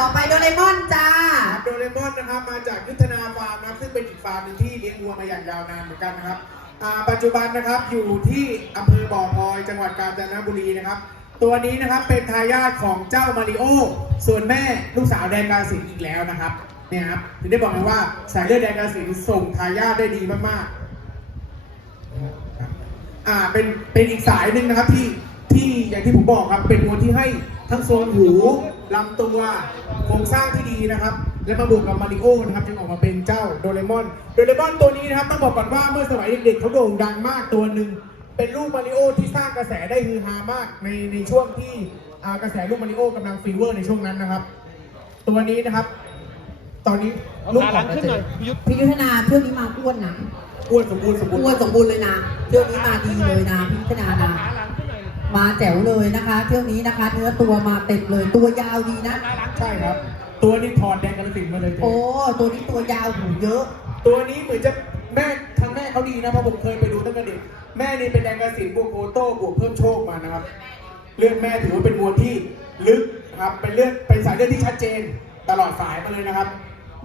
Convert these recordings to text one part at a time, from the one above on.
ต่อไปโดเรมอนจ้า ครับโดเรมอนนะครับมาจากยุทธนาฟาร์มนะครับซึ่งเป็นอีกฟาร์มหนึ่งที่เลี้ยงวัวมาอย่างยาวนานเหมือนกันนะครับอ่าปัจจุบันนะครับอยู่ที่อำเภอบ่อพลอยจังหวัดกาญจนบุรีนะครับ ตัวนี้นะครับเป็นทายาทของเจ้ามาริโอส่วนแม่ลูกสาวแดนกาสินอีกแล้วนะครับเนี่ยครับถึงได้บอกเลยว่าสายเลือดแดนกาสินส่งทายาทได้ดีมากๆอ่าเป็นเป็นอีกสายหนึ่งนะครับที่ที่อย่างที่ผมบอกครับเป็นวัวที่ให้ทั้งทรงหูลำตัว ครงสร้างที่ดีนะครับ และมาบวกกับมาริโอนะครับจึงออกมาเป็นเจ้าโดเรมอน โดเรมอนตัวนี้นะครับต้องบอกก่อนว่าเมื่อสมัยเด็กๆเขาโด่งดังมากตัวหนึ่งเป็นลูกมาริโอที่สร้างกระแสได้ฮือฮามากในในช่วงที่อ่ากระแสลูกมาริโอกำลังฟีเวอร์ในช่วงนั้นนะครับ ตัวนี้นะครับ ตอนนี้เอาลูกขาขหลัองงขึ้นหน่อยพิยุทธพี่ยุทธนาเที่ยวนี้มาอ้วนนะอ้วนสมบูรณ์สมบูรอ้วนณ์สมบูรณ์เลยนะเที่ยวนี้มาดีเลยนะพี่ยุทธนานะ มาแจ๋วเลยนะคะ เที่ยวนี้นะคะ เนื้อตัวมาเต็มเลยตัวยาวดีนะขาหลังใช่ครับ ตัวนี้ถอดแดงกระสินมาเลยเจ๊โอ้ตัวนี้ตัวยาวหูเยอะ ตัวนี้เหมือนจะแม่ทางแม่เขาดีนะเพราะผมเคยไปดูตั้งแต่เด็กแม่นี่เป็นแดงกระสินบวกโอโต้บวกเพิ่มโชคมานะครับ เลือดแม่ถือว่าเป็นวัวที่ลึกนะครับเป็นเลือดเป็นสายเลือดที่ชัดเจน ตลอดสายมาเลยนะครับ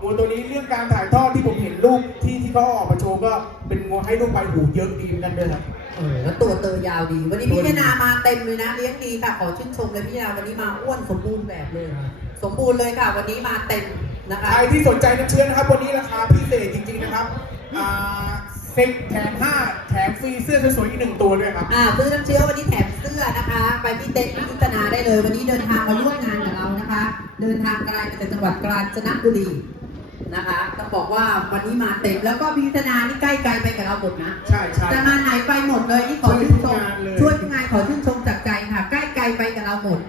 วัวตัวนี้เรื่องการถ่ายทอดที่ผมเห็นลูกที่ที่เขาออกมาโชว์ก็เป็นวัวให้ลูกใบหูเยอะดีเหมือนกันด้วยครับ เออแล้วตัวเตอยาวดี วันนี้พี่ยุทธนามาเต็มเลยนะเลี้ยงดีค่ะขอชื่นชมเลยพี่ยุทธนาวันนี้มาอ้วนสมบูรณ์แบบเลย สมบูรณ์เลยค่ะ วันนี้มาเต็มนะคะใครที่สนใจน้ำเชื้อนะครับ วันนี้ราคาพิเศษจริง ๆนะครับอ่าเซ็กแถมห้าแถมฟรีเสื้อสวยๆอีกหนึ่งตัวด้วยครับอ่าซื้อน้ำเชื้อวันนี้แถมเสื้อนะคะ ไปที่เต็นท์พิยุทธนาได้เลย วันนี้เดินทางมาร่วมงานกับเรานะคะ เดินทางไกลมาจากจังหวัดกาญจนบุรี นะคะต้องบอกว่าวันนี้มาเต็มแล้วก็พิยุทธนานี่ใกล้ไกลไปกับเราหมดนะใช่ใช่จะงานไหนไปหมดเลยนี่ขอชื่นชมช่วยทุกงานเลยช่วยทุกงานขอชื่นชมจากใจค่ะ ใกล้ไกลไปกับเราหมด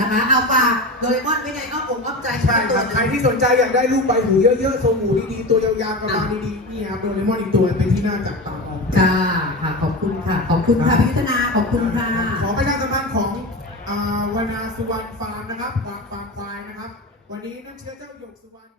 นะคะ เอาฝากโดเรมอนไว้ในอ้อมอกอ้อมใจใช่ครับใครที่สนใจอยากได้รูปใบหูเยอะๆทรงหูดีๆตัวยาวๆกระบาลดีๆนี่ครับโดเรมอนอีกตัวเป็นที่น่าจับตามองค่ะค่ะขอบคุณค่ะ ขอบคุณค่ะพิยุทธนาขอบคุณค่ะขอประชาสัมพันธ์ของอ่าวนาสุวรรณฟาร์มนะครับฟาร์มควายนะครับ วันนี้น้ำเชื้อเจ้าหยกสุวรรณ